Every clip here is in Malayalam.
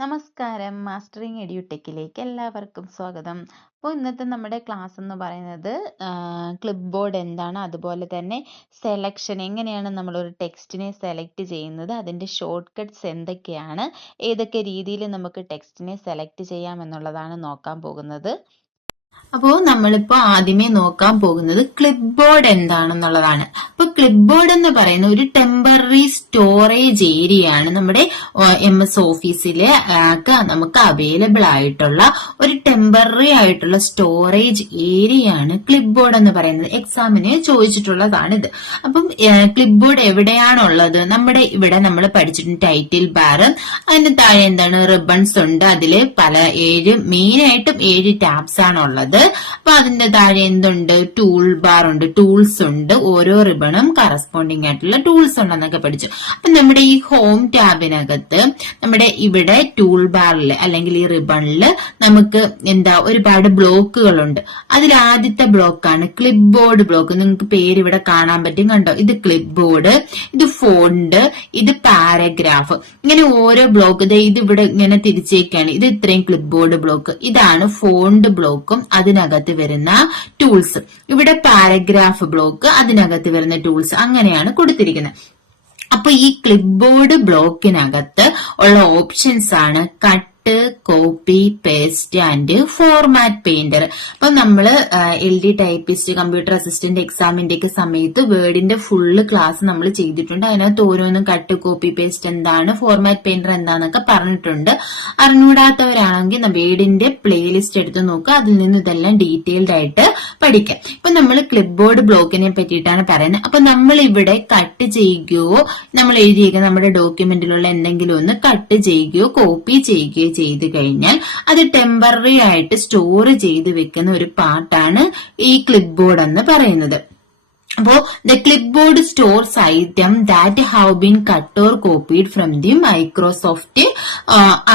നമസ്കാരം. മാസ്റ്ററിങ് എഡ്യൂടെക്കിലേക്ക് എല്ലാവർക്കും സ്വാഗതം. അപ്പോൾ ഇന്നത്തെ നമ്മുടെ ക്ലാസ് എന്ന് പറയുന്നത് ക്ലിപ്പ് ബോർഡ് എന്താണ്, അതുപോലെ തന്നെ സെലക്ഷൻ എങ്ങനെയാണ് നമ്മളൊരു ടെക്സ്റ്റിനെ സെലക്ട് ചെയ്യുന്നത്, അതിൻ്റെ ഷോർട്ട് കട്ട്സ് എന്തൊക്കെയാണ്, ഏതൊക്കെ രീതിയിൽ നമുക്ക് ടെക്സ്റ്റിനെ സെലക്ട് ചെയ്യാം എന്നുള്ളതാണ് നോക്കാൻ പോകുന്നത്. അപ്പോൾ നമ്മളിപ്പോൾ ആദ്യമേ നോക്കാൻ പോകുന്നത് ക്ലിപ്പ് ബോർഡ് എന്താണെന്നുള്ളതാണ്. അപ്പൊ ക്ലിപ്പ് ബോർഡ് എന്ന് പറയുന്ന ഒരു ടെമ്പററി സ്റ്റോറേജ് ഏരിയ ആണ്. നമ്മുടെ MS ഓഫീസിലെ നമുക്ക് അവൈലബിൾ ആയിട്ടുള്ള ഒരു ടെമ്പററി ആയിട്ടുള്ള സ്റ്റോറേജ് ഏരിയ ആണ് ക്ലിപ്പ് ബോർഡ് എന്ന് പറയുന്നത്. എക്സാമിന് ചോദിച്ചിട്ടുള്ളതാണിത്. അപ്പം ക്ലിപ്പ് ബോർഡ് എവിടെയാണുള്ളത്? നമ്മുടെ ഇവിടെ നമ്മൾ പഠിച്ചിട്ടുണ്ട് ടൈറ്റിൽ ബാർ, അതിന്റെ താഴെ എന്താണ് റിബൺസ് ഉണ്ട്. അതില് മെയിനായിട്ടും 7 ടാബ്സ് ആണുള്ളത്. അപ്പൊ അതിന്റെ താഴെ എന്തുണ്ട്? ടൂൾ ബാർ ഉണ്ട്, ടൂൾസ് ഉണ്ട്, ഓരോ റിബണും കറസ്പോണ്ടിങ് ആയിട്ടുള്ള ടൂൾസ് ഉണ്ടെന്നൊക്കെ പഠിച്ചു. അപ്പൊ നമ്മുടെ ഈ ഹോം ടാബിനകത്ത് നമ്മുടെ ഇവിടെ ടൂൾ ബാറിൽ അല്ലെങ്കിൽ ഈ റിബണിൽ നമുക്ക് ഒരുപാട് ബ്ലോക്കുകളുണ്ട്. അതിൽ ആദ്യത്തെ ബ്ലോക്കാണ് ക്ലിപ്പ് ബോർഡ് ബ്ലോക്ക്. നിങ്ങൾക്ക് പേര് ഇവിടെ കാണാൻ പറ്റും, കണ്ടോ? ഇത് ക്ലിപ്പ് ബോർഡ്, ഇത് ഫോണ്ട്, ഇത് പാരഗ്രാഫ്. ഇങ്ങനെ ഓരോ ബ്ലോക്ക് ഇത് ഇവിടെ ഇങ്ങനെ തിരിച്ചേക്കാണ്. ഇത് ഇത്രയും ക്ലിപ്പ് ബോർഡ് ബ്ലോക്ക്. ഇതാണ് ഫോണ്ട് ബ്ലോക്കും അതിനകത്ത് വരുന്ന ടൂൾസ്. ഇവിടെ പാരഗ്രാഫ് ബ്ലോക്ക്, അതിനകത്ത് വരുന്ന ടൂൾസ്. അങ്ങനെയാണ് കൊടുത്തിരിക്കുന്നത്. അപ്പൊ ഈ ക്ലിപ്പ് ബോർഡ് ബ്ലോക്കിനകത്ത് ഉള്ള ഓപ്ഷൻസ് ആണ് cut, copy, paste and format painter. അപ്പൊ നമ്മള് LD ടൈപ്പിസ്റ്റ്, കമ്പ്യൂട്ടർ അസിസ്റ്റന്റ് എക്സാമിന്റെ ഒക്കെ സമയത്ത് വേർഡിന്റെ ഫുള്ള് ക്ലാസ് നമ്മൾ ചെയ്തിട്ടുണ്ട്. അതിനകത്ത് ഓരോന്നും കട്ട്, കോപ്പി, പേസ്റ്റ് എന്താണ്, ഫോർമാറ്റ് പെയിന്റർ എന്താന്നൊക്കെ പറഞ്ഞിട്ടുണ്ട്. അറിഞ്ഞൂടാത്തവരാണെങ്കിൽ വേർഡിന്റെ പ്ലേലിസ്റ്റ് എടുത്ത് നോക്കുക, അതിൽ നിന്ന് ഇതെല്ലാം ഡീറ്റെയിൽഡ് ആയിട്ട് പഠിക്കാം. ഇപ്പൊ നമ്മൾ ക്ലിപ്പ് ബോർഡ് ബ്ലോക്കിനെ പറ്റിയിട്ടാണ് പറയുന്നത്. അപ്പൊ നമ്മൾ ഇവിടെ കട്ട് ചെയ്യുകയോ നമ്മൾ എഴുതിയേക്കുന്ന നമ്മുടെ ഡോക്യുമെന്റിലുള്ള എന്തെങ്കിലും ഒന്ന് കട്ട് ചെയ്യുകയോ കോപ്പി ചെയ്യുകയോ ചെയ്ത് കഴിഞ്ഞാൽ അത് ടെമ്പററി ആയിട്ട് സ്റ്റോർ ചെയ്ത് വെക്കുന്ന ഒരു പാർട്ടാണ് ഈ ക്ലിപ്പ് ബോർഡ് എന്ന് പറയുന്നത്. അപ്പോ the clip board stores item that have been cut or copied from the Microsoft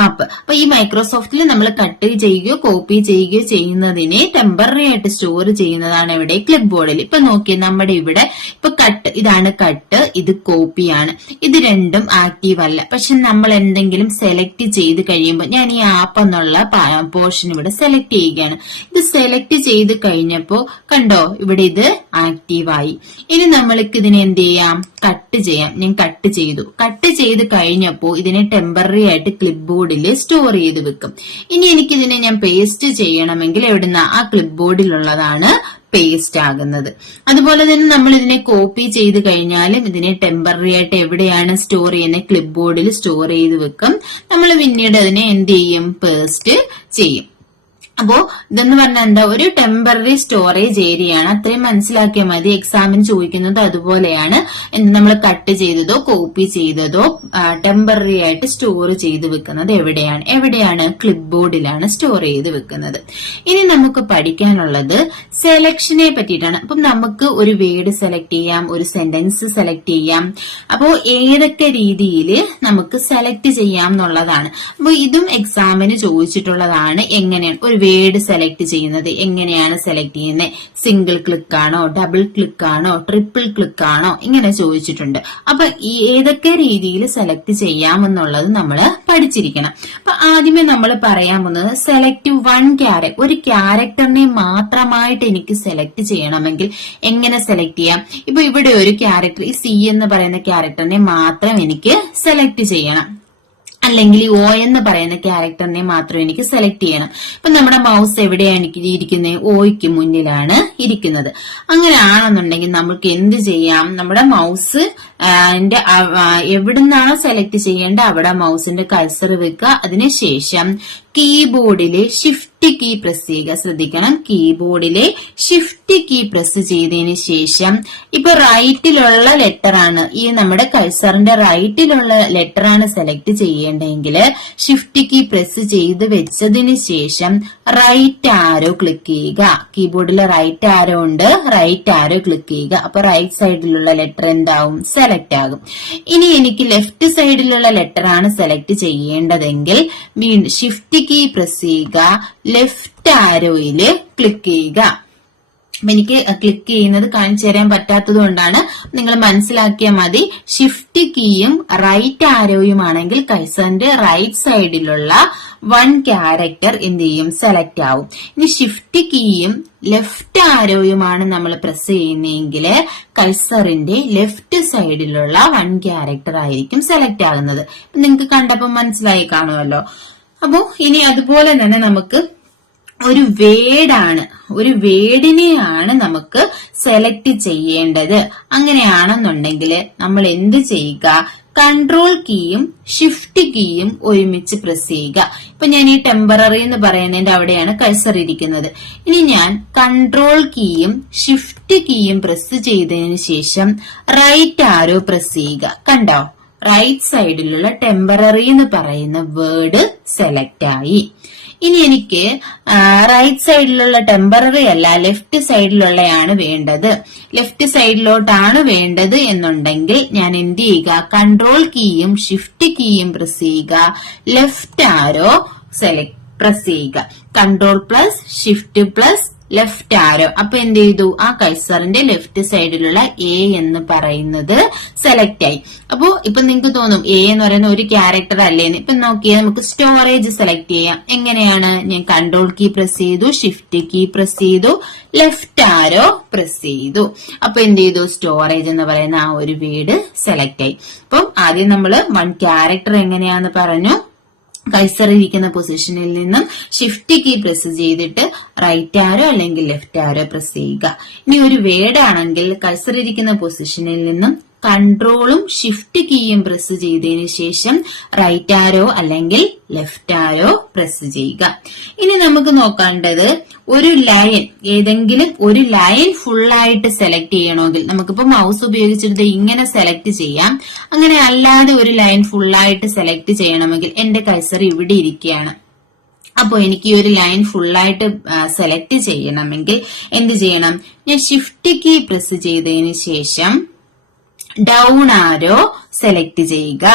app. അപ്പൊ ഈ മൈക്രോസോഫ്റ്റിൽ നമ്മൾ കട്ട് ചെയ്യുകയോ കോപ്പി ചെയ്യുകയോ ചെയ്യുന്നതിനെ ടെമ്പററി ആയിട്ട് സ്റ്റോർ ചെയ്യുന്നതാണ് ഇവിടെ ക്ലിപ്പ് ബോർഡിൽ. ഇപ്പൊ നോക്കിയേ, നമ്മുടെ ഇവിടെ ഇപ്പൊ കട്ട്, ഇതാണ് കട്ട്, ഇത് കോപ്പിയാണ്. ഇത് രണ്ടും ആക്റ്റീവ് അല്ല. പക്ഷെ നമ്മൾ എന്തെങ്കിലും സെലക്ട് ചെയ്ത് കഴിയുമ്പോൾ, ഞാൻ ഈ ആപ്പ് എന്നുള്ള പോർഷൻ ഇവിടെ സെലക്ട് ചെയ്യുകയാണ്. ഇത് സെലക്ട് ചെയ്ത് കഴിഞ്ഞപ്പോ കണ്ടോ, ഇവിടെ ഇത് ആക്റ്റീവായി. ഇനി നമ്മൾക്ക് ഇതിനെ എന്ത് ചെയ്യാം? കട്ട് ചെയ്യാം. ഞാൻ കട്ട് ചെയ്തു. കട്ട് ചെയ്ത് കഴിഞ്ഞപ്പോ ഇതിനെ ടെമ്പററി ആയിട്ട് ക്ലിപ്പ് ബോർഡിൽ സ്റ്റോർ ചെയ്ത് വെക്കും. ഇനി എനിക്കിതിനെ ഞാൻ പേസ്റ്റ് ചെയ്യണമെങ്കിൽ എവിടുന്ന? ആ ക്ലിപ്പ് ബോർഡിലുള്ളതാണ് പേസ്റ്റ് ആകുന്നത്. അതുപോലെ തന്നെ നമ്മൾ ഇതിനെ കോപ്പി ചെയ്ത് കഴിഞ്ഞാലും ഇതിനെ ടെമ്പററി ആയിട്ട് എവിടെയാണ് സ്റ്റോർ ചെയ്യുന്നത്? ക്ലിപ്പ് ബോർഡിൽ സ്റ്റോർ ചെയ്ത് വെക്കും. നമ്മൾ പിന്നീട് അതിനെ എന്ത് ചെയ്യും? പേസ്റ്റ് ചെയ്യും. അപ്പോ ഇതെന്ന് പറഞ്ഞാൽ എന്താ? ഒരു ടെമ്പററി സ്റ്റോറേജ് ഏരിയ ആണ്. അത്രയും മനസ്സിലാക്കിയാൽ മതി. എക്സാമിന് ചോദിക്കുന്നത് അതുപോലെയാണ്. നമ്മൾ കട്ട് ചെയ്തതോ കോപ്പി ചെയ്തതോ ടെമ്പററി ആയിട്ട് സ്റ്റോർ ചെയ്ത് വെക്കുന്നത് എവിടെയാണ്? ക്ലിപ്പ് ബോർഡിലാണ് സ്റ്റോർ ചെയ്ത് വെക്കുന്നത്. ഇനി നമുക്ക് പഠിക്കാനുള്ളത് സെലക്ഷനെ പറ്റിയിട്ടാണ്. അപ്പം നമുക്ക് ഒരു വേർഡ് സെലക്ട് ചെയ്യാം, ഒരു സെന്റൻസ് സെലക്ട് ചെയ്യാം. അപ്പോ ഏതൊക്കെ രീതിയിൽ നമുക്ക് സെലക്ട് ചെയ്യാം എന്നുള്ളതാണ്. അപ്പൊ ഇതും എക്സാമിന് ചോദിച്ചിട്ടുള്ളതാണ്. എങ്ങനെയാണ് ഒരു വേർഡ് സെലക്ട് ചെയ്യുന്നത്? എങ്ങനെയാണ് സെലക്ട് ചെയ്യുന്നത്? സിംഗിൾ ക്ലിക്ക് ആണോ, ഡബിൾ ക്ലിക്ക് ആണോ, ട്രിപ്പിൾ ക്ലിക്ക് ആണോ? ഇങ്ങനെ ചോദിച്ചിട്ടുണ്ട്. അപ്പൊ ഏതൊക്കെ രീതിയിൽ സെലക്ട് ചെയ്യാമെന്നുള്ളത് നമ്മൾ പഠിച്ചിരിക്കണം. അപ്പൊ ആദ്യമേ നമ്മൾ പറയാൻ പോകുന്നത് സെലക്ട് വൺ ക്യാരക്ടർ. ഒരു ക്യാരക്ടറിനെ മാത്രമായിട്ട് എനിക്ക് സെലക്ട് ചെയ്യണമെങ്കിൽ എങ്ങനെ സെലക്ട് ചെയ്യാം? ഇപ്പൊ ഇവിടെ ഒരു ക്യാരക്ടർ, ഈ C എന്ന് പറയുന്ന ക്യാരക്ടറിനെ മാത്രം എനിക്ക് സെലക്ട് ചെയ്യണം, അല്ലെങ്കിൽ ഈ O എന്ന് പറയുന്ന ക്യാരക്ടറിനെ മാത്രം എനിക്ക് സെലക്ട് ചെയ്യണം. ഇപ്പൊ നമ്മുടെ മൗസ് എവിടെയാണ് ഇരിക്കുന്നത്? Oയ്ക്ക് മുന്നിലാണ് ഇരിക്കുന്നത്. അങ്ങനെയാണെന്നുണ്ടെങ്കിൽ നമുക്ക് എന്ത് ചെയ്യാം? നമ്മുടെ മൗസ് എവിടുന്നാണ് സെലക്ട് ചെയ്യേണ്ടത് അവിടെ മൗസിന്റെ കഴ്സർ വെക്കുക. അതിനുശേഷം കീബോർഡിലെ ഷിഫ്റ്റ് കീ പ്രസ് ചെയ്യുക. ശ്രദ്ധിക്കണം, കീബോർഡിലെ ഷിഫ്റ്റ് കീ പ്രസ് ചെയ്തതിന് ശേഷം ഇപ്പൊ റൈറ്റിലുള്ള ലെറ്റർ ആണ്, ഈ നമ്മുടെ കഴ്സറിന്റെ റൈറ്റിലുള്ള ലെറ്റർ ആണ് സെലക്ട് ചെയ്യേണ്ടതെങ്കിൽ ഷിഫ്റ്റ് കീ പ്രസ് ചെയ്ത് വെച്ചതിന് ശേഷം റൈറ്റ് ആരോ ക്ലിക്ക് ചെയ്യുക. കീബോർഡിലെ റൈറ്റ് ആരോ ഉണ്ട്, റൈറ്റ് ആരോ ക്ലിക്ക് ചെയ്യുക. അപ്പൊ റൈറ്റ് സൈഡിലുള്ള ലെറ്റർ എന്താവും? സെലക്ട് ആകും. ഇനി എനിക്ക് ലെഫ്റ്റ് സൈഡിലുള്ള ലെറ്റർ ആണ് സെലക്ട് ചെയ്യേണ്ടതെങ്കിൽ വീണ്ടും ഷിഫ്റ്റ് കീ പ്രസ് ചെയ്യുക, ലെഫ്റ്റ് ആരോയില് ക്ലിക്ക് ചെയ്യുക. എനിക്ക് ക്ലിക്ക് ചെയ്യുന്നത് കാണിച്ചു തരാൻ പറ്റാത്തത് കൊണ്ടാണ്. നിങ്ങൾ മനസ്സിലാക്കിയാൽ മതി. ഷിഫ്റ്റ് കീയും റൈറ്റ് ആരോയുമാണെങ്കിൽ കഴ്സറിന്റെ റൈറ്റ് സൈഡിലുള്ള 1 ക്യാരക്ടർ എന്ത് ചെയ്യും, സെലക്ട് ആവും. ഇനി ഷിഫ്റ്റ് കീയും ലെഫ്റ്റ് ആരോയുമാണ് നമ്മൾ പ്രസ് ചെയ്യുന്നതെങ്കിൽ കഴ്സറിന്റെ ലെഫ്റ്റ് സൈഡിലുള്ള 1 ക്യാരക്ടർ ആയിരിക്കും സെലക്ട് ആകുന്നത്. നിങ്ങൾക്ക് കണ്ടപ്പോൾ മനസ്സിലായി കാണുമല്ലോ. അപ്പോ ഇനി അതുപോലെ തന്നെ നമുക്ക് ഒരു വേർഡിനെയാണ് നമുക്ക് സെലക്ട് ചെയ്യേണ്ടത്. അങ്ങനെയാണെന്നുണ്ടെങ്കിൽ നമ്മൾ എന്ത് ചെയ്യുക, കൺട്രോൾ കീയും ഷിഫ്റ്റ് കീയും ഒരുമിച്ച് പ്രസ് ചെയ്യുക. ഇപ്പൊ ഞാൻ ഈ ടെമ്പററി എന്ന് പറയുന്നതിന്റെ അവിടെയാണ് കഴ്സർ ഇരിക്കുന്നത്. ഇനി ഞാൻ കൺട്രോൾ കീയും ഷിഫ്റ്റ് കീയും പ്രസ് ചെയ്തതിന് ശേഷം റൈറ്റ് ആരോ പ്രസ് ചെയ്യുക. കണ്ടോ, റൈറ്റ് സൈഡിലുള്ള ടെമ്പററി എന്ന് പറയുന്ന വേർഡ് സെലക്ട് ആയി. ഇനി എനിക്ക് റൈറ്റ് സൈഡിലുള്ള ടെമ്പററി അല്ല, ലെഫ്റ്റ് സൈഡിലുള്ളയാണ് വേണ്ടത്. ലെഫ്റ്റ് സൈഡിലോട്ടാണ് വേണ്ടത് എന്നുണ്ടെങ്കിൽ ഞാൻ എന്ത് ചെയ്യുക, കൺട്രോൾ കീയും ഷിഫ്റ്റ് കീയും പ്രസ് ചെയ്യുക, ലെഫ്റ്റ് ആരോ പ്രസ് ചെയ്യുക. Control plus shift plus left ആരോ. അപ്പൊ എന്ത് ചെയ്തു, ആ കഴ്സറിന്റെ ലെഫ്റ്റ് സൈഡിലുള്ള എ എന്ന് പറയുന്നത് സെലക്ട് ആയി. അപ്പോ ഇപ്പൊ നിങ്ങൾക്ക് തോന്നും എ എന്ന് പറയുന്ന ഒരു ക്യാരക്ടർ അല്ലേന്ന്. ഇപ്പൊ നോക്കിയാൽ നമുക്ക് സ്റ്റോറേജ് സെലക്ട് ചെയ്യാം. എങ്ങനെയാണ്, ഞാൻ കൺട്രോൾ കീ പ്രസ് ചെയ്തു, ഷിഫ്റ്റ് കീ പ്രസ് ചെയ്തു, ലെഫ്റ്റ് ആരോ പ്രസ് ചെയ്തു. അപ്പൊ എന്ത് ചെയ്തു, സ്റ്റോറേജ് എന്ന് പറയുന്ന ആ ഒരു വേർഡ് സെലക്ട് ആയി. അപ്പം ആദ്യം നമ്മൾ 1 ക്യാരക്ടർ എങ്ങനെയാന്ന് പറഞ്ഞു. കഴ്സർ ഇരിക്കുന്ന പൊസിഷനിൽ നിന്നും ഷിഫ്റ്റ് കീ പ്രസ് ചെയ്തിട്ട് റൈറ്റ് ആരോ അല്ലെങ്കിൽ ലെഫ്റ്റ് ആരോ പ്രസ് ചെയ്യുക. ഇനി ഒരു വേർഡ് ആണെങ്കിൽ കഴ്സർ ഇരിക്കുന്ന പൊസിഷനിൽ നിന്നും കൺട്രോളും ഷിഫ്റ്റ് കീയും പ്രസ് ചെയ്തതിനു ശേഷം റൈറ്റ് ആരോ അല്ലെങ്കിൽ ലെഫ്റ്റ് ആരോ പ്രസ് ചെയ്യുക. ഇനി നമുക്ക് നോക്കേണ്ടത് ഒരു ലൈൻ, ഏതെങ്കിലും ഒരു ലൈൻ ഫുള്ളായിട്ട് സെലക്ട് ചെയ്യണമെങ്കിൽ നമുക്കിപ്പോ മൗസ് ഉപയോഗിച്ചിട്ട് ഇങ്ങനെ സെലക്ട് ചെയ്യാം. അങ്ങനെ അല്ലാതെ ഒരു ലൈൻ ഫുള്ളായിട്ട് സെലക്ട് ചെയ്യണമെങ്കിൽ എന്റെ കഴ്സർ ഇവിടെ ഇരിക്കുകയാണ്. അപ്പൊ എനിക്ക് ഈ ഒരു ലൈൻ ഫുള്ളായിട്ട് സെലക്ട് ചെയ്യണമെങ്കിൽ എന്ത് ചെയ്യണം, ഞാൻ ഷിഫ്റ്റ് കീ പ്രസ് ചെയ്തതിന് ശേഷം ഡൗൺ ആരോ സെലക്ട് ചെയ്യുക.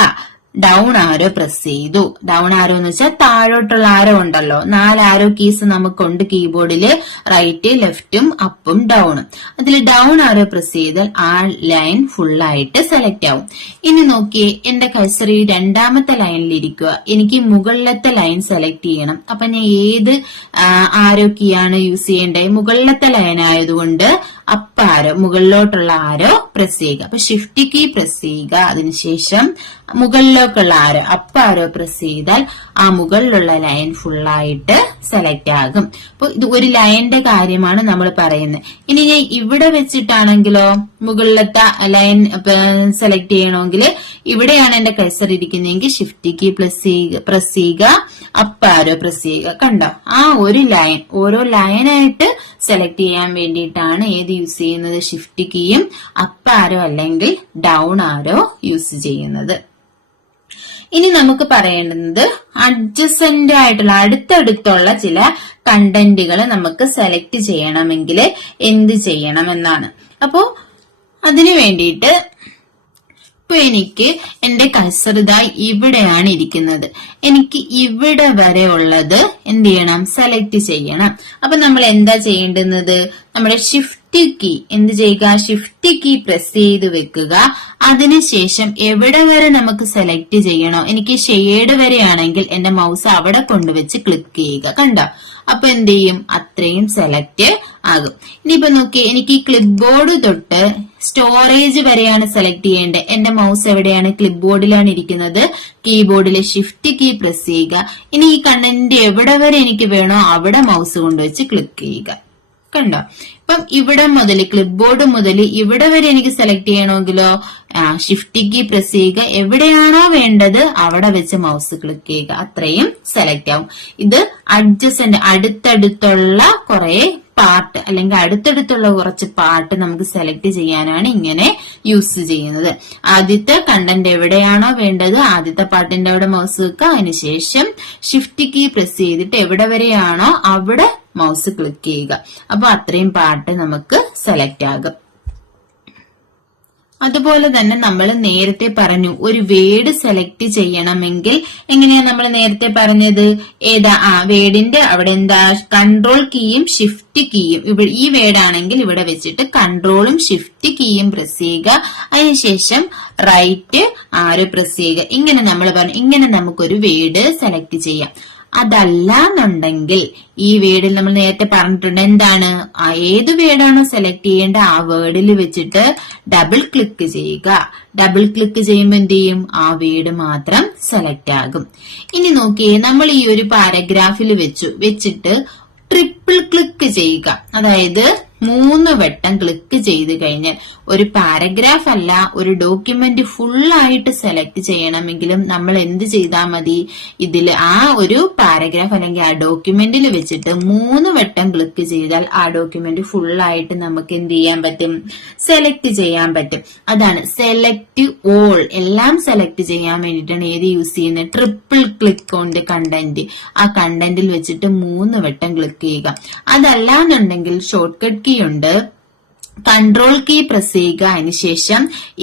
ഡൗൺ ആരോ പ്രസ് ചെയ്തു. ഡൗൺ ആരോ എന്ന് വെച്ചാൽ താഴോട്ടുള്ള ആരോ ഉണ്ടല്ലോ, 4 ആരോ കീസ് നമുക്കുണ്ട് കീബോർഡില്, റൈറ്റ് ലെഫ്റ്റും അപ്പും ഡൗണും. അതിൽ ഡൗൺ ആരോ പ്രസ് ചെയ്താൽ ആ ലൈൻ ഫുള്ളായിട്ട് സെലക്ട് ആവും. ഇനി നോക്കിയേ, എന്റെ കഴ്സർ ഈ രണ്ടാമത്തെ ലൈനിൽ ഇരിക്കുക. എനിക്ക് മുകളിലത്തെ ലൈൻ സെലക്ട് ചെയ്യണം. അപ്പൊ ഞാൻ ഏത് ആരോ കീ ആണ് യൂസ് ചെയ്യേണ്ടത്, മുകളിലത്തെ ലൈൻ ആയതുകൊണ്ട് അപ്പ് ആരോ, മുകളിലോട്ടുള്ള ആരോ പ്രസ് ചെയ്യുക. അപ്പൊ ഷിഫ്റ്റ് കീ പ്രസ് ചെയ്യുക, അതിനുശേഷം മുകളിലേക്കുള്ള ആരോ അപ്പ് ആരോ പ്രസ് ചെയ്താൽ ആ മുകളിലുള്ള ലൈൻ ഫുള്ളായിട്ട് സെലക്ട് ആകും. അപ്പൊ ഇത് ഒരു ലൈനിന്റെ കാര്യമാണ് നമ്മൾ പറയുന്നത്. ഇനി ഞാൻ ഇവിടെ വെച്ചിട്ടാണെങ്കിലോ, മുകളിലത്തെ ലൈൻ സെലക്ട് ചെയ്യണമെങ്കിൽ ഇവിടെയാണ് എന്റെ കഴ്സർ ഇരിക്കുന്നതെങ്കിൽ ഷിഫ്റ്റ് കീ പ്രസ് ചെയ്യുക, അപ്പ് ആരോ പ്രസ് ചെയ്യുക. കണ്ടോ, ആ ഒരു ലൈൻ ഓരോ ലൈനായിട്ട് സെലക്ട് ചെയ്യാൻ വേണ്ടിയിട്ടാണ് ഏത് യൂസ് ചെയ്യുന്നത്, ഷിഫ്റ്റ് കീയും അപ്പ് ആരോ അല്ലെങ്കിൽ ഡൗൺ ആരോ യൂസ് ചെയ്യുന്നത്. ഇനി നമുക്ക് പറയേണ്ടുന്നത് അഡ്ജസന്റ് ആയിട്ടുള്ള അടുത്തടുത്തുള്ള ചില കണ്ടന്റുകൾ നമുക്ക് സെലക്ട് ചെയ്യണമെങ്കിൽ എന്ത് ചെയ്യണം എന്നാണ്. അപ്പോ അതിനു വേണ്ടിയിട്ട് ഇപ്പൊ എനിക്ക് എന്റെ കഴ്സർ ഇതായി ഇവിടെയാണ് ഇരിക്കുന്നത്. എനിക്ക് ഇവിടെ വരെ ഉള്ളത് എന്ത് ചെയ്യണം, സെലക്ട് ചെയ്യണം. അപ്പൊ നമ്മൾ എന്താ ചെയ്യേണ്ടുന്നത്, നമ്മുടെ ഷിഫ്റ്റ് കീ എന്ത് ചെയ്യുക, ഷിഫ്റ്റ് കീ പ്രസ് ചെയ്ത് വെക്കുക. അതിനുശേഷം എവിടെ വരെ നമുക്ക് സെലക്ട് ചെയ്യണോ, എനിക്ക് ഷെയ്ഡ് വരെയാണെങ്കിൽ എന്റെ മൗസ് അവിടെ കൊണ്ടുവച്ച് ക്ലിക്ക് ചെയ്യുക. കണ്ടോ, അപ്പൊ എന്ത് ചെയ്യും, അത്രയും സെലക്ട് ആകും. ഇനിയിപ്പോ നോക്കി, എനിക്ക് ഈ ക്ലിപ്പ് ബോർഡ് തൊട്ട് സ്റ്റോറേജ് വരെയാണ് സെലക്ട് ചെയ്യേണ്ടത്. എന്റെ മൗസ് എവിടെയാണ്, ക്ലിപ്പ് ബോർഡിലാണ് ഇരിക്കുന്നത്. കീബോർഡിലെ ഷിഫ്റ്റ് കീ പ്രസ് ചെയ്യുക. ഇനി ഈ കണ്ടന്റ് എവിടെ വരെ എനിക്ക് വേണോ അവിടെ മൗസ് കൊണ്ടുവച്ച് ക്ലിക്ക് ചെയ്യുക. കണ്ടോ, ഇപ്പം ഇവിടെ മുതൽ ക്ലിപ്പ് ബോർഡ് മുതൽ ഇവിടെ വരെ എനിക്ക് സെലക്ട് ചെയ്യണമെങ്കിലോ ഷിഫ്റ്റ് കീ പ്രസ് ചെയ്യുക, എവിടെയാണോ വേണ്ടത് അവിടെ വെച്ച് മൗസ് ക്ലിക്ക് ചെയ്യുക, അത്രയും സെലക്ട് ആവും. ഇത് അഡ്ജസന്റ് അടുത്തടുത്തുള്ള കുറെ പാർട്ട് അല്ലെങ്കിൽ അടുത്തടുത്തുള്ള കുറച്ച് പാർട്ട് നമുക്ക് സെലക്ട് ചെയ്യാനാണ് ഇങ്ങനെ യൂസ് ചെയ്യുന്നത്. ആദ്യത്തെ കണ്ടന്റ് എവിടെയാണോ വേണ്ടത് ആദ്യത്തെ പാർട്ടിന്റെ അവിടെ മൗസ് വെക്കുക. അതിനുശേഷം ഷിഫ്റ്റ് കീ പ്രസ് ചെയ്തിട്ട് എവിടെ വരെയാണോ അവിടെ മൗസ് ക്ലിക്ക് ചെയ്യുക. അപ്പൊ അത്രയും പാർട്ട് നമുക്ക് സെലക്ട് ആകും. അതുപോലെ തന്നെ നമ്മൾ നേരത്തെ പറഞ്ഞു ഒരു വേർഡ് സെലക്ട് ചെയ്യണമെങ്കിൽ എങ്ങനെയാ നമ്മൾ നേരത്തെ പറഞ്ഞത്? ഏതാ? വേർഡിന്റെ അവിടെ എന്താ? കൺട്രോൾ കീയും ഷിഫ്റ്റ് കീയും. ഇവിടെ ഈ വേർഡ് ആണെങ്കിൽ ഇവിടെ വെച്ചിട്ട് കൺട്രോളും ഷിഫ്റ്റ് കീയും പ്രസ് ചെയ്യുക. അതിനുശേഷം റൈറ്റ് ആരോ പ്രസ് ചെയ്യുക. ഇങ്ങനെ നമ്മൾ പറഞ്ഞു. ഇങ്ങനെ നമുക്കൊരു വേർഡ് സെലക്ട് ചെയ്യാം. അതല്ല എന്നുണ്ടെങ്കിൽ ഈ വേർഡിൽ നമ്മൾ നേരത്തെ പറഞ്ഞിട്ടുണ്ട് എന്താണ്? ഏത് വേർഡാണോ സെലക്ട് ചെയ്യേണ്ട ആ വേർഡിൽ വെച്ചിട്ട് ഡബിൾ ക്ലിക്ക് ചെയ്യുക. ഡബിൾ ക്ലിക്ക് ചെയ്യുമ്പോൾ എന്ത് ചെയ്യും? ആ വേർഡ് മാത്രം സെലക്ട് ആകും. ഇനി നോക്കിയേ, നമ്മൾ ഈ ഒരു പാരഗ്രാഫിൽ വെച്ചിട്ട് ട്രിപ്പിൾ ക്ലിക്ക് ചെയ്യുക. അതായത് 3 വട്ടം ക്ലിക്ക് ചെയ്ത് കഴിഞ്ഞാൽ ഒരു പാരഗ്രാഫ് അല്ല, ഒരു ഡോക്യുമെന്റ് ഫുള്ളായിട്ട് സെലക്ട് ചെയ്യണമെങ്കിലും നമ്മൾ എന്ത് ചെയ്താൽ മതി? ഇതിൽ ആ ഒരു പാരഗ്രാഫ് അല്ലെങ്കിൽ ആ ഡോക്യുമെന്റിൽ വെച്ചിട്ട് 3 വട്ടം ക്ലിക്ക് ചെയ്താൽ ആ ഡോക്യുമെന്റ് ഫുള്ളായിട്ട് നമുക്ക് എന്ത് ചെയ്യാൻ പറ്റും? സെലക്ട് ചെയ്യാൻ പറ്റും. അതാണ് സെലക്ട് ഓൾ. എല്ലാം സെലക്ട് ചെയ്യാൻ വേണ്ടിയിട്ടാണ് ഏത് യൂസ് ചെയ്യുന്നത്? Triple click on the content. ആ കണ്ടന്റിൽ വെച്ചിട്ട് 3 വട്ടം ക്ലിക്ക് ചെയ്യുക. അതല്ല എന്നുണ്ടെങ്കിൽ ഷോർട്ട് കട്ട് കീ ഉണ്ട്. കൺട്രോൾ കീ പ്രസ് ചെയ്യുക. അതിനുശേഷം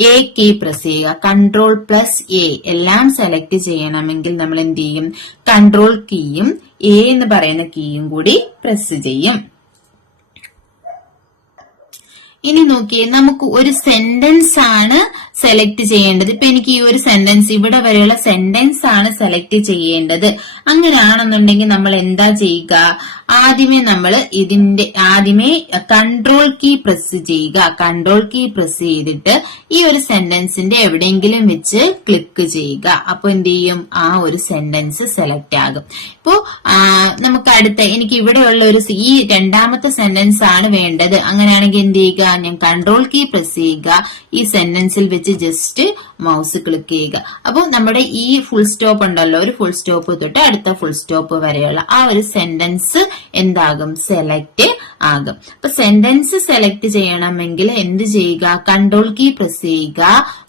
എ കീ പ്രസ് ചെയ്യുക. Control plus A. എല്ലാം സെലക്ട് ചെയ്യണമെങ്കിൽ നമ്മൾ എന്ത് ചെയ്യും? കൺട്രോൾ കീയും എ എന്ന് പറയുന്ന കീയും കൂടി പ്രസ് ചെയ്യും. ഇനി നോക്കിയേ, നമുക്ക് ഒരു സെന്റൻസ് ആണ് സെലക്ട് ചെയ്യേണ്ടത്. ഇപ്പൊ എനിക്ക് ഈ ഒരു സെന്റൻസ്, ഇവിടെ വരെയുള്ള സെന്റൻസ് ആണ് സെലക്ട് ചെയ്യേണ്ടത്. അങ്ങനെയാണെന്നുണ്ടെങ്കിൽ നമ്മൾ എന്താ ചെയ്യുക? ആദ്യമേ കൺട്രോൾ കീ പ്രസ് ചെയ്യുക. കൺട്രോൾ കീ പ്രസ് ചെയ്തിട്ട് ഈ ഒരു സെന്റൻസിന്റെ എവിടെയെങ്കിലും വെച്ച് ക്ലിക്ക് ചെയ്യുക. അപ്പൊ എന്ത് ചെയ്യും? ആ ഒരു സെന്റൻസ് സെലക്ട് ആകും. ഇപ്പോ നമുക്ക് എനിക്ക് ഇവിടെയുള്ള ഈ രണ്ടാമത്തെ സെന്റൻസ് ആണ് വേണ്ടത്. അങ്ങനെയാണെങ്കിൽ എന്ത് ചെയ്യുക? ഞാൻ കൺട്രോൾ കീ പ്രസ് ചെയ്യുക. ഈ സെന്റൻസിൽ വെച്ച് ജസ്റ്റ് മൗസ് ക്ലിക്ക് ചെയ്യുക. അപ്പൊ നമ്മുടെ ഈ ഫുൾ സ്റ്റോപ്പ് ഉണ്ടല്ലോ, ഒരു ഫുൾ സ്റ്റോപ്പ് തൊട്ട് അടുത്ത ഫുൾ സ്റ്റോപ്പ് വരെയുള്ള ആ ഒരു സെന്റൻസ് എന്താകും? സെലക്ട് ആകും. അപ്പൊ സെന്റൻസ് സെലക്ട് ചെയ്യണമെങ്കിൽ എന്ത് ചെയ്യുക? കൺട്രോൾ കീ പ്രസ് ചെയ്യുക,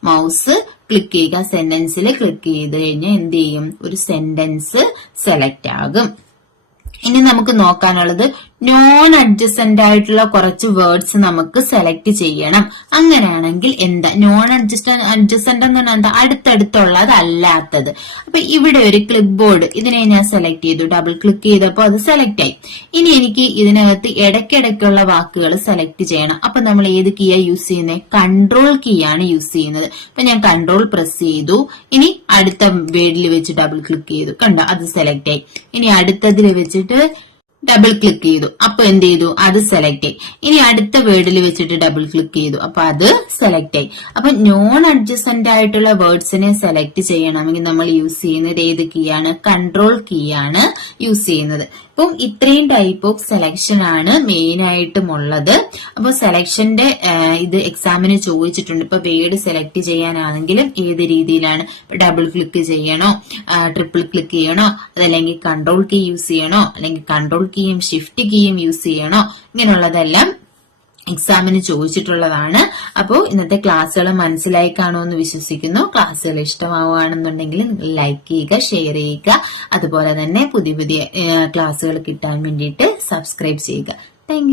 മൗസ് ക്ലിക്ക് ചെയ്യുക. സെന്റൻസിൽ ക്ലിക്ക് ചെയ്ത് കഴിഞ്ഞാൽ എന്ത് ചെയ്യും? ഒരു സെന്റൻസ് സെലക്ട് ആകും. ഇനി നമുക്ക് നോക്കാനുള്ളത് നോൺ അഡ്ജസന്റ് ആയിട്ടുള്ള കുറച്ച് വേർഡ്സ് നമുക്ക് സെലക്ട് ചെയ്യണം. അങ്ങനെയാണെങ്കിൽ എന്താ നോൺ അഡ്ജസന്റ് എന്ന് പറഞ്ഞാൽ എന്താ? അടുത്തടുത്തുള്ളതല്ലാത്തത്. അപ്പൊ ഇവിടെ ഒരു ക്ലിപ്പ് ബോർഡ്, ഇതിനെ ഞാൻ സെലക്ട് ചെയ്തു. ഡബിൾ ക്ലിക്ക് ചെയ്തപ്പോൾ അത് സെലക്ട് ആയി. ഇനി എനിക്ക് ഇതിനകത്ത് ഇടയ്ക്കിടയ്ക്കുള്ള വാക്കുകൾ സെലക്ട് ചെയ്യണം. അപ്പൊ നമ്മൾ ഏത് കീയാ യൂസ് ചെയ്യുന്നത്? കൺട്രോൾ കീ ആണ് യൂസ് ചെയ്യുന്നത്. അപ്പൊ ഞാൻ കൺട്രോൾ പ്രസ് ചെയ്തു. ഇനി അടുത്ത വേർഡിൽ വെച്ച് ഡബിൾ ക്ലിക്ക് ചെയ്തു. കണ്ടോ? അത് സെലക്ട് ആയി. ഇനി അടുത്തതിൽ വെച്ചിട്ട് ഡബിൾ ക്ലിക്ക് ചെയ്തു. അപ്പൊ എന്ത് ചെയ്തു? അത് സെലക്ട് ആയി. ഇനി അടുത്ത വേർഡിൽ വെച്ചിട്ട് ഡബിൾ ക്ലിക്ക് ചെയ്തു. അപ്പൊ അത് സെലക്ട് ആയി. അപ്പൊ നോൺ അഡ്ജസന്റ് ആയിട്ടുള്ള വേർഡ്സിനെ സെലക്ട് ചെയ്യണമെങ്കിൽ നമ്മൾ യൂസ് ചെയ്യുന്നത് ഏത് കീ ആണ്? കൺട്രോൾ കീ ആണ് യൂസ് ചെയ്യുന്നത്. അപ്പം ഇത്രയും ടൈപ്പ് ഓഫ് സെലക്ഷൻ ആണ് മെയിൻ ആയിട്ടും ഉള്ളത്. അപ്പൊ സെലക്ഷന്റെ ഇത് എക്സാമിന് ചോദിച്ചിട്ടുണ്ട്. ഇപ്പൊ വേർഡ് സെലക്ട് ചെയ്യാനാണെങ്കിലും ഏത് രീതിയിലാണ്? ഡബിൾ ക്ലിക്ക് ചെയ്യണോ, ട്രിപ്പിൾ ക്ലിക്ക് ചെയ്യണോ, അതല്ലെങ്കിൽ കൺട്രോൾ കീ യൂസ് ചെയ്യണോ, അല്ലെങ്കിൽ കൺട്രോൾ കീയും ഷിഫ്റ്റ് കീയും യൂസ് ചെയ്യണോ, ഇങ്ങനെയുള്ളതെല്ലാം എക്സാമിന് ചോദിച്ചിട്ടുള്ളതാണ്. അപ്പോൾ ഇന്നത്തെ ക്ലാസ്സുകൾ മനസ്സിലായി കാണുമെന്ന് വിശ്വസിക്കുന്നു. ക്ലാസ്സുകൾ ഇഷ്ടമാവുകയാണെന്നുണ്ടെങ്കിൽ ലൈക്ക് ചെയ്യുക, ഷെയർ ചെയ്യുക. അതുപോലെ തന്നെ പുതിയ ക്ലാസ്സുകൾ കിട്ടാൻ വേണ്ടിയിട്ട് സബ്സ്ക്രൈബ് ചെയ്യുക. താങ്ക്